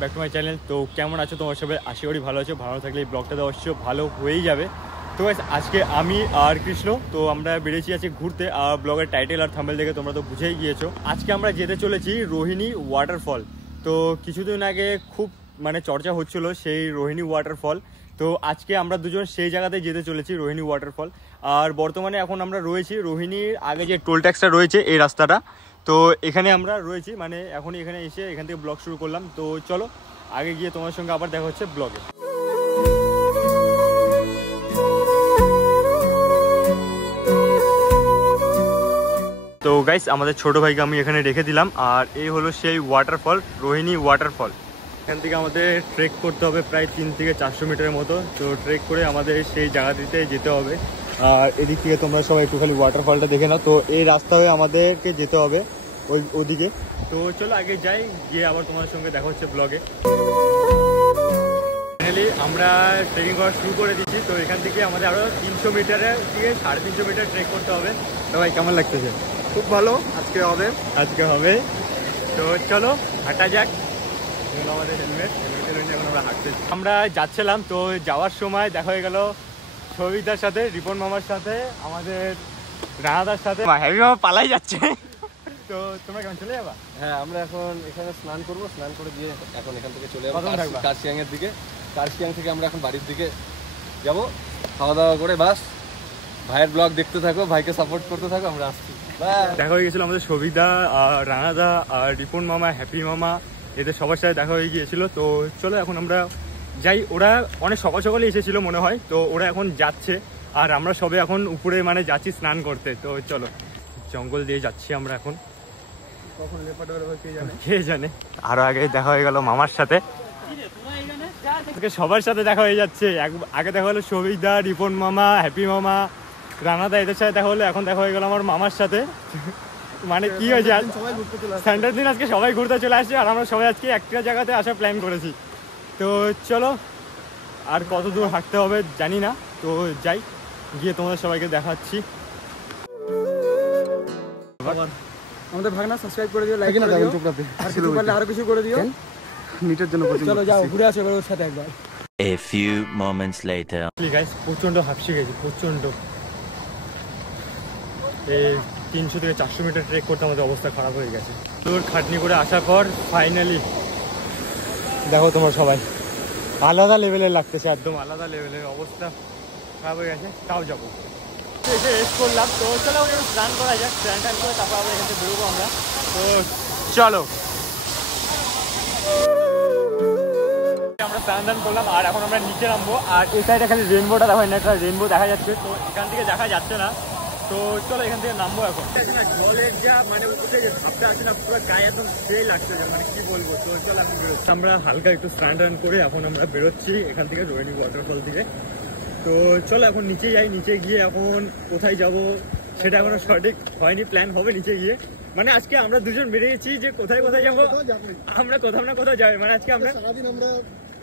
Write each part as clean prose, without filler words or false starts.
Back to my channel. তো কেমন আছো তোমার সবাই? আশা করি ভালো আছো। ভালো থাকলে এই ব্লগটা অবশ্যই ভালো হয়েই যাবে। তো গাইস আজকে আমি আর কৃষ্ণ তো আমরা বেরিয়েছি আজকে ঘুরতে। আর ব্লগের টাইটেল আর থাম্বনেল দেখে তোমরা তো বুঝেই গিয়েছো। আজকে আমরা যেতে চলেছি রোহিণী ওয়াটারফল। তো কিছুদিন আগে খুব চর্চা হচ্ছিল সেই রোহিণী ওয়াটারফল। তো আজকে আমরা দুজন সেই জায়গাতে যেতে চলেছি, রোহিণী ওয়াটারফল। আর বর্তমানে এখন আমরা রয়েছি রোহিণীর আগে যে টোল ট্যাক্সটা রয়েছে এই রাস্তাটা, তো এখানে আমরা রয়েছি। এখনই এখানে এসে এখান থেকে ব্লগ শুরু করলাম। তো চলো আগে গিয়ে তোমার সঙ্গে আবার দেখা হচ্ছে ব্লগে। তো গাইস আমাদের ছোট ভাইকে আমি এখানে রেখে দিলাম। আর এই হলো সেই ওয়াটারফল, রোহিণী ওয়াটারফল। এখান থেকে আমাদের ট্রেক করতে হবে প্রায় 3 থেকে 400 মিটারের মতো। তো ট্রেক করে আমাদের সেই জায়গাটিতে যেতে হবে। আর এদিক থেকে তোমরা সবাই একটু খালি ওয়াটারফলটা দেখে নাও। তো এই রাস্তা হয়ে আমাদেরকে যেতে হবে ওদিকে। তো চলো আগে যাই, গিয়ে আবার তোমাদের সঙ্গে দেখা হচ্ছে ব্লগে। ফাইনালি আমরা ট্রেকিং করা শুরু করে দিচ্ছি। তো এখান থেকে আমাদের আরও 300 মিটারের থেকে 350 মিটার ট্রেক করতে হবে। তো ভাই কেমন লাগতেছে? খুব ভালো। আজকে হবে। তো চলো হাঁটা যাক। আমাদের হেলমেট এখন আমরা হাঁটতেছি। আমরা যাচ্ছিলাম, তো যাওয়ার সময় দেখা হয়ে গেল সবিতার সাথে, রিপন মামার সাথে, আমাদের রানাদার সাথে। হ্যাপি মামা পালাই যাচ্ছে। তো তোমরা কেমন চলে যাবা? হ্যাঁ, আমরা এখন এখানে স্নান করবো। স্নান করে দিয়ে এখন এখান থেকে চলে যাবো কার্শিয়াং এর দিকে। কার্শিয়াং থেকে আমরা এখন বাড়ির দিকে যাব, খাওয়া দাওয়া করে। বাস ভাইয়ের ব্লগ দেখতে থাকো, ভাইকে সাপোর্ট করতে থাকো, আমরা আসছি। দেখা হয়ে গেছিল আমাদের সবিতা আর রানাদা আর রিপন মামা, হ্যাপি মামা, এদের সবার সাথে দেখা হয়ে গিয়েছিল। তো চলো এখন আমরা যাই। ওরা অনেক সকাল সকালে এসেছিল মনে হয়, তো ওরা এখন যাচ্ছে। আর আমরা সবে এখন উপরে যাচ্ছি স্নান করতে। তো চলো জঙ্গল দিয়ে যাচ্ছি আমরা এখন, কখন লেপাট কে জানে। আরো আগে দেখা হয়ে গেল মামার সাথে, সবার সাথে দেখা হয়ে যাচ্ছে। আগে দেখা হলো সবিতা, রিপন মামা, হ্যাপি মামা, রানাদা, এদের সাথে দেখা হলো। এখন দেখা হয়ে গেল আমার মামার সাথে। কি হয়েছে, সানডের দিন আজকে সবাই ঘুরতে চলে আসছে। আর আমরা সবাই আজকে একটা জায়গাতে আসার প্ল্যান করেছি। তো চলো আর কত দূর হাঁটতে হবে জানি না। তো যাই, গিয়ে তোমাদের সবাইকে দেখাচ্ছি। আমাদের ভাগনা সাবস্ক্রাইব করে দিও, লাইক করে দিও, আর কিছু করলে আরো কিছু করে দিও নিটের জন্য। চলো যাও ঘুরে আসো এবার ওর সাথে একবার। A few moments later. Guys প্রচন্ড হাঁপসে গেছি, প্রচন্ড। এই 300 থেকে 400 মিটার ট্রেক করতে আমাদের অবস্থা খারাপ হয়ে গেছে। তোর খাটনি করে আসার পর ফাইনালি দেখো তোমার সবাই আলাদা লেভেলের লাগতেছে, একদম আলাদা লেভেলের অবস্থা খারাপ হয়ে গেছে। তাও যাবো, এসে রেস্ট করলাম। তো চলো একটু স্নান করা যাক, স্নান টান করে তারপর আমরা এখান থেকে বেরোবো আমরা। তো চলো আমরা স্নান টান করলাম আর এখন আমরা নিচে নামবো। আর এই সাইডে খালি রেনবোটা দেখা যায় না, একটা রেনবো দেখা যাচ্ছে। তো এখান থেকে দেখা যাচ্ছে না। তো চলো এখান থেকে নামবো এখন। জলের যা উপরে যে ভাবটা আছে না, পুরো গায়ে একদম সেই লাগছে, কি বলবো। তো চলো এখন বেরোচ্ছি আমরা হালকা একটু স্নান টান করে। এখন আমরা বেরোচ্ছি এখান থেকে রোহিণী ওয়াটারফল থেকে। তো চলো এখন নিচে যাই। নিচে গিয়ে এখন কোথায় যাব সেটা এখনো সঠিক হয়নি, প্ল্যান হবে নিচে গিয়ে। আজকে আমরা দুজন বেরিয়েছি যে কোথায় কোথায় যাবো, আমরা কোথাও না কোথাও যাবে। আজকে আমরা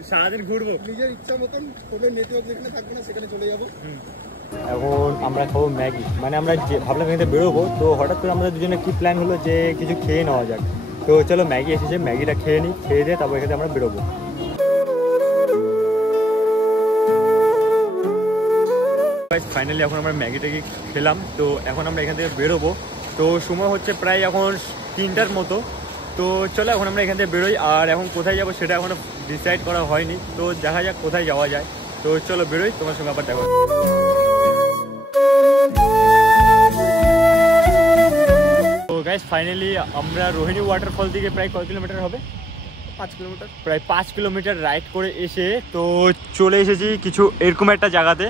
সারাদিন ঘুরবো নিজের ইচ্ছা মতন, কোনো নেটওয়ার্ক যেখানে থাকবে না সেখানে চলে যাবো। এখন আমরা খাবো ম্যাগি। আমরা যে ভাবলাম এখানে বেরোবো, তো হঠাৎ করে আমাদের দুজনে কি প্ল্যান হলো যে কিছু খেয়ে নেওয়া যাক। তো চলো ম্যাগি এসেছে, ম্যাগিটা খেয়ে নিই, খেয়ে দিয়ে তারপর এখানে আমরা বেরোবো। ফাইনালি এখন আমরা ম্যাগিটাকে খেলাম। তো এখন আমরা এখান থেকে বেরোবো। তো সময় হচ্ছে প্রায় এখন 3টার মতো। তো চলো এখন আমরা এখান থেকে বেরোই। আর এখন কোথায় যাবো সেটা এখনো ডিসাইড করা হয়নি। তো দেখা যাক কোথায় যাওয়া যায়। তো চলো বেরোই, তোমার সঙ্গে আবার দেখা। তো গাইস ফাইনালি আমরা রোহিণী ওয়াটারফল থেকে প্রায় কয় কিলোমিটার হবে? 5 কিলোমিটার, প্রায় 5 কিলোমিটার রাইড করে এসে তো চলে এসেছি কিছু এরকম একটা জায়গাতে।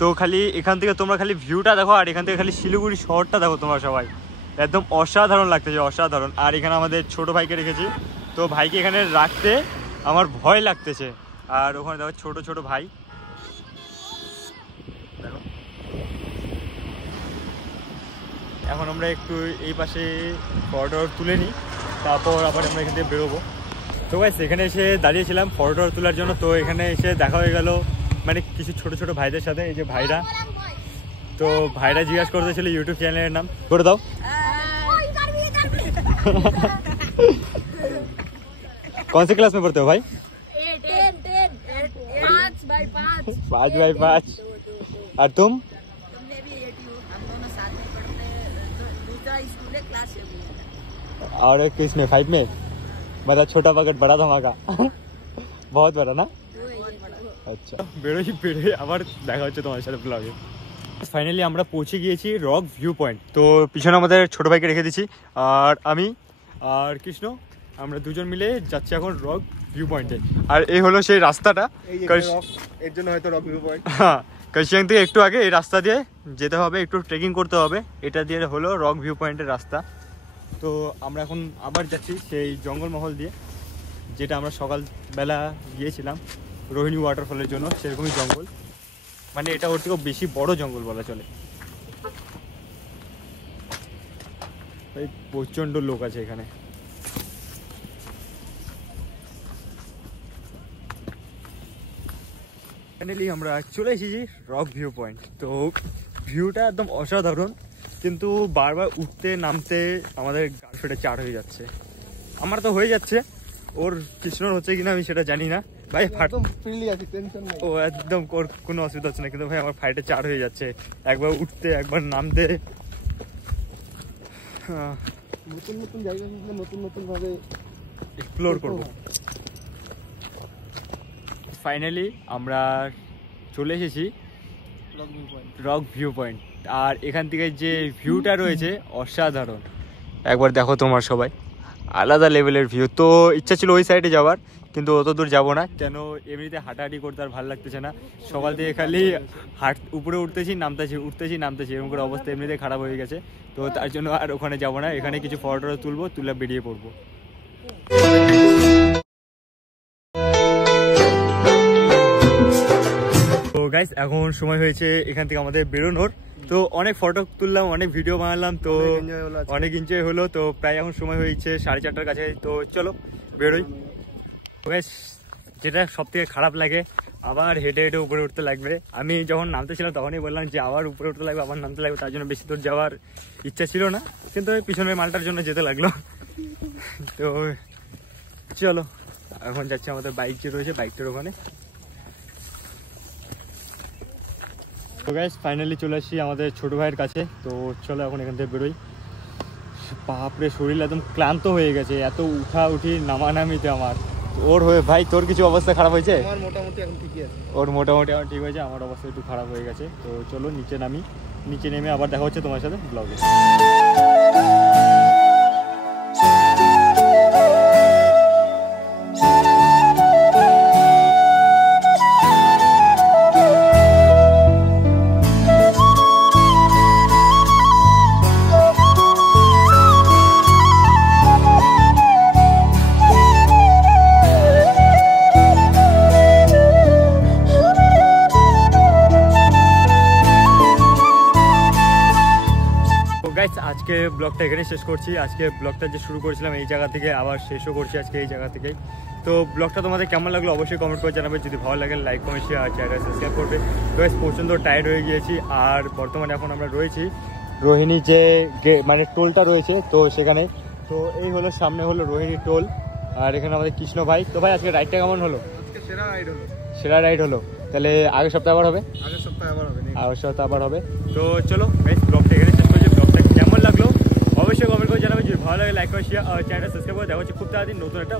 তো খালি এখান থেকে তোমরা খালি ভিউটা দেখো, আর এখান থেকে খালি শিলিগুড়ি শহরটা দেখো তোমরা সবাই। একদম অসাধারণ লাগতেছে, অসাধারণ। আর এখানে আমাদের ছোট ভাইকে রেখেছি। তো ভাইকে এখানে রাখতে আমার ভয় লাগতেছে। আর ওখানে দেখো ছোট ছোট ভাই দেখো। এখন আমরা একটু এই পাশে ফটো তুলে নিই, তারপর আবার আমরা এখান থেকে বেরোবো। তো গাইস এখানে এসে দাঁড়িয়েছিলাম ফটো তোলার জন্য। তো এখানে এসে দেখা হয়ে গেল কিছু ছোট ছোট ভাইদের সাথে। এই যে ভাইরা, তো ভাইরা জিজ্ঞাসা করতেছিল ইউটিউব চ্যানেলের নাম করে দাও। कौन से क्लास में पढ़ते हो भाई? 5/5। और तुम? तुमने भी 8 हम दोनों साथ में पढ़ते हैं, दूसरा स्कूल है क्लास 7 में। और किस में 5 में? मतलब छोटा पकेट बड़ा धमाका बहुत बड़ा ना? আচ্ছা বেরোই আবার দেখা হচ্ছে তোমার সাথে ব্লগে। ফাইনালি আমরা পৌঁছে গিয়েছি রক ভিউ পয়েন্ট। তো পিছনে আমাদের ছোট ভাইকে রেখে দিচ্ছি, আর আমি আর কৃষ্ণ আমরা দুজন মিলে যাচ্ছি এখন রক ভিউ পয়েন্টে। আর এই হলো সেই রাস্তাটা, এর জন্য হয়তো রক ভিউ পয়েন্ট। হ্যাঁ, কাশিয়াং থেকে একটু আগে এই রাস্তা দিয়ে যেতে হবে, একটু ট্রেকিং করতে হবে। এটা দিয়ে হলো রক ভিউ পয়েন্টের রাস্তা। তো আমরা এখন আবার যাচ্ছি সেই জঙ্গলমহল দিয়ে, যেটা আমরা সকালবেলা গিয়েছিলাম রোহিণী ওয়াটারফলের জন্য। সেরকমই জঙ্গল, মানে এটা ওর থেকেও বেশি বড় জঙ্গল বলা চলে। প্রচণ্ড লোক আছে এখানে। ফাইনালি আমরা চলে এসেছি রক ভিউ পয়েন্ট। তো ভিউটা একদম অসাধারণ, কিন্তু বারবার উঠতে নামতে আমাদের গা ফেটে চার হয়ে যাচ্ছে। আমার তো হয়ে যাচ্ছে, ওর কৃষ্ণর হচ্ছে কিনা আমি সেটা জানি না ভাই। ও একদম কোনো অসুবিধা হচ্ছে না, কিন্তু ভাই আমার ফাইটে চার হয়ে যাচ্ছে একবার উঠতে একবার নামতে। নতুন নতুন জায়গা নতুন নতুন ভাবে এক্সপ্লোর করবো। ফাইনালি আমরা চলে এসেছি রক ভিউ পয়েন্ট। আর এখান থেকে যে ভিউটা রয়েছে অসাধারণ, একবার দেখো তোমার সবাই, আলাদা লেভেলের ভিউ। তো ইচ্ছা ছিল ওই সাইডে যাওয়ার, কিন্তু অত দূর যাবো না, কেন এমনিতে হাঁটাহাঁটি করতে আর ভালো লাগতেছে না। সকাল থেকে খালি উপরে উঠতেছি নামতেছি এরকম করে অবস্থা এমনিতে খারাপ হয়ে গেছে। তো তার জন্য আর ওখানে যাবো না, এখানে কিছু ফটো তুলে বেরিয়ে পড়বো। তো গাইস এখন সময় হয়েছে এখান থেকে আমাদের বেরোনোর। তো অনেক ফটো তুললাম, অনেক ভিডিও বানালাম, তো অনেক এনজয় হলো। তো প্রায় এখন সময় হয়েছে 4:30টার কাছে। তো চলো বেরোই। যেটা সব থেকে খারাপ লাগে, আবার হেঁটে হেঁটে উপরে উঠতে লাগবে। আমি যখন নামতেছিলাম তখনই বললাম যে আবার উপরে উঠতে লাগবে, আবার নামতে লাগবে। তার জন্য বেশি দূর যাওয়ার ইচ্ছা ছিল না, কিন্তু ওই পিছনের মালটার জন্য যেতে লাগলো। তো চলো এখন যাচ্ছি আমাদের বাইক যে রয়েছে বাইকটার ওখানে। তো গাইস ফাইনালি চলে আসছি আমাদের ছোট ভাইয়ের কাছে। তো চলো এখন এখান থেকে বেরোই। বাপরে শরীর একদম ক্লান্ত হয়ে গেছে এত উঠি নামানামিতে আমার। ওর হয়ে ভাই তোর কিছু অবস্থা খারাপ হয়েছে? আমার মোটামুটি এখন ঠিকই আছে। ওর মোটামুটি এখন ঠিক হয়েছে, আমার অবস্থা একটু খারাপ হয়ে গেছে। তো চলো নিচে নামি, নিচে নেমে আবার দেখা হচ্ছে তোমার সাথে ব্লগে। আজকে ব্লগটা এখানে শেষ করছি। আজকে ব্লগটা যে শুরু করেছিলাম এই জায়গা থেকে, আবার শেষও করছি আজকে এই জায়গা থেকেই। তো ব্লগটা তোমাদের কেমন লাগলো অবশ্যই কমেন্ট করে জানাবে। যদি ভালো লাগে লাইক কমেন্ট শেয়ার আর চ্যানেলটা সাবস্ক্রাইব করবে। তো প্রচণ্ড টায়ার্ড হয়ে গিয়েছি। আর বর্তমানে এখন আমরা রয়েছি রোহিণী যে মানে টোলটা রয়েছে, তো সেখানে। তো এই হলো সামনে হলো রোহিণী টোল, আর এখানে আমাদের কৃষ্ণ ভাই। তো ভাই আজকে রাইডটা কেমন হলো? আজকে সেরা রাইড হলো। তাহলে আগের সপ্তাহে আবার হবে? আগের সপ্তাহে আবার হবে। তো চলো ব্লগটা এখানে শেষ করছি। ব্লগটা কেমন লাগলো অবশ্যই কমেন্ট করে জানাবে। যদি ভালো লাগে লাইক করে শেয়ার আর চ্যানেলটা সাবস্ক্রাইব করে। দেখা হচ্ছে খুব তাড়াতাড়ি নতুন একটা